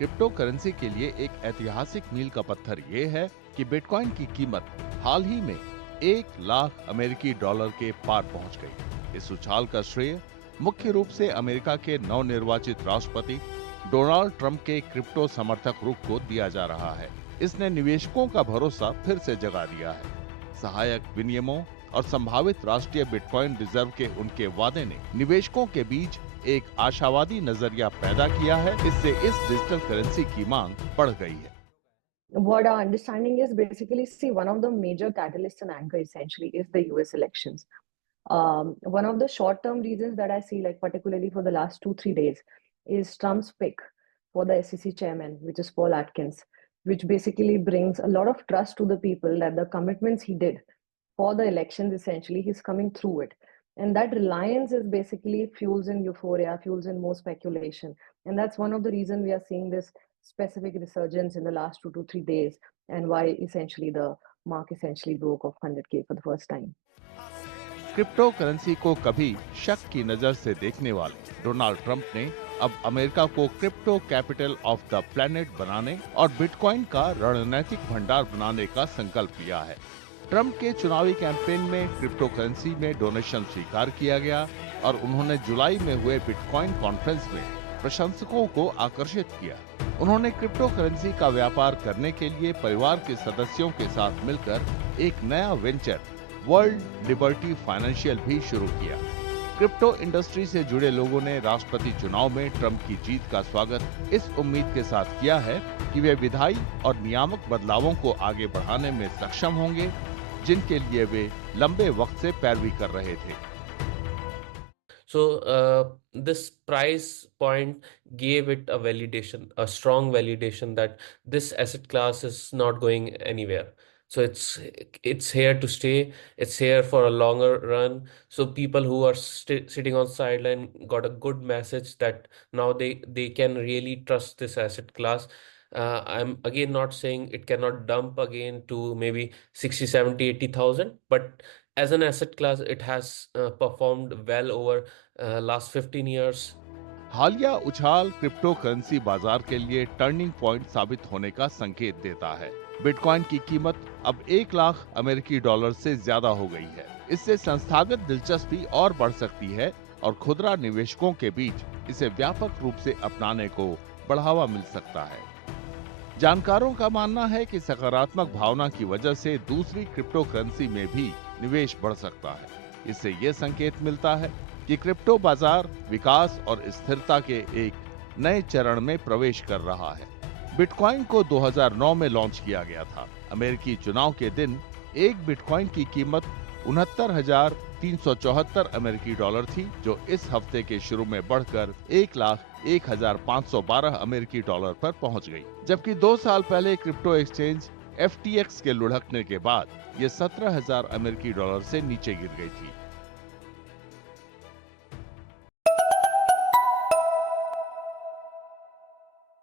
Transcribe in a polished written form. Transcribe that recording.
Crypto currency के लिए एक ऐतिहासिक मील का पत्थर ये है कि बिटकॉइन की कीमत हाल ही में 1 लाख अमेरिकी डॉलर के पार पहुंच गई। इस उछाल का श्रेय मुख्य रूप से अमेरिका के नवनिर्वाचित राष्ट्रपति डोनाल्ड ट्रंप के क्रिप्टो समर्थक रुख को दिया जा रहा है। इसने निवेशकों का भरोसा फिर से जगा दिया है। सहायक विनियमों और संभावित राष्ट्रीय बिटकॉइन रिजर्व के उनके वादे ने निवेशकों के बीच एक आशावादी नजरिया पैदा किया है। इससे इस डिजिटल करेंसी की मांग बढ़ गई है। What our understanding is basically, see, one of the major catalysts and anchor essentially is the US elections. One of the short-term reasons that I see, like particularly for the last 2-3 days, is Trump's pick for the SEC chairman, which is Paul Atkins, which basically brings a lot of trust to the people that the commitments he did for the elections, essentially, he's coming through it. And that reliance is basically fuels in euphoria, fuels in more speculation. And that's one of the reasons we are seeing this specific resurgence in the last 2 to 3 days, and why essentially the mark essentially broke of 100K for the first time. Crypto currency को कभी शक की नजर से देखने वाले Donald Trump ने अब अमेरिका को crypto capital of the planet बनाने और बिटकॉइन का रणनीतिक भंडार बनाने का संकल्प लिया है। ट्रंप के चुनावी कैंपेन में क्रिप्टो करेंसी में डोनेशन स्वीकार किया गया और उन्होंने जुलाई में हुए बिटकॉइन कॉन्फ्रेंस में प्रशंसकों को आकर्षित किया। उन्होंने क्रिप्टो करेंसी का व्यापार करने के लिए परिवार के सदस्यों के साथ मिलकर एक नया वेंचर वर्ल्ड लिबर्टी फाइनेंशियल भी शुरू किया। क्रिप्टो इंडस्ट्री से जुड़े लोगों ने राष्ट्रपति चुनाव में ट्रंप की जीत का स्वागत इस उम्मीद के साथ किया है कि वे विधायी और नियामक बदलावों को आगे बढ़ाने में सक्षम होंगे, जिनके लिए वे लंबे वक्त से पैरवी कर रहे थे। So this price point gave it a validation, a strong validation that this asset class is not going anywhere. So it's here to stay. It's here for a longer run. So people who are sitting on sideline got a good message that now they can really trust this asset class. I'm again not saying it cannot dump again to maybe 60, 70, 80,000, but as an asset class, it has performed well over last 15 years. हालिया उछाल crypto currency बाजार के लिए turning point साबित होने का संकेत देता है। बिटकॉइन की कीमत अब 1 लाख अमेरिकी डॉलर से ज्यादा हो गई है। इससे संस्थागत दिलचस्पी और बढ़ सकती है और खुदरा निवेशकों के बीच इसे व्यापक रूप से अपनाने को बढ़ावा मिल सकता है। जानकारों का मानना है कि सकारात्मक भावना की वजह से दूसरी क्रिप्टो करेंसी में भी निवेश बढ़ सकता है। इससे ये संकेत मिलता है कि क्रिप्टो बाजार विकास और स्थिरता के एक नए चरण में प्रवेश कर रहा है। बिटकॉइन को 2009 में लॉन्च किया गया था। अमेरिकी चुनाव के दिन एक बिटकॉइन की कीमत 69,374 अमेरिकी डॉलर थी, जो इस हफ्ते के शुरू में बढ़कर 1,01,512 अमेरिकी डॉलर पर पहुंच गई। जबकि 2 साल पहले क्रिप्टो एक्सचेंज FTX के लुढ़कने के बाद ये 17,000 अमेरिकी डॉलर से नीचे गिर गई थी।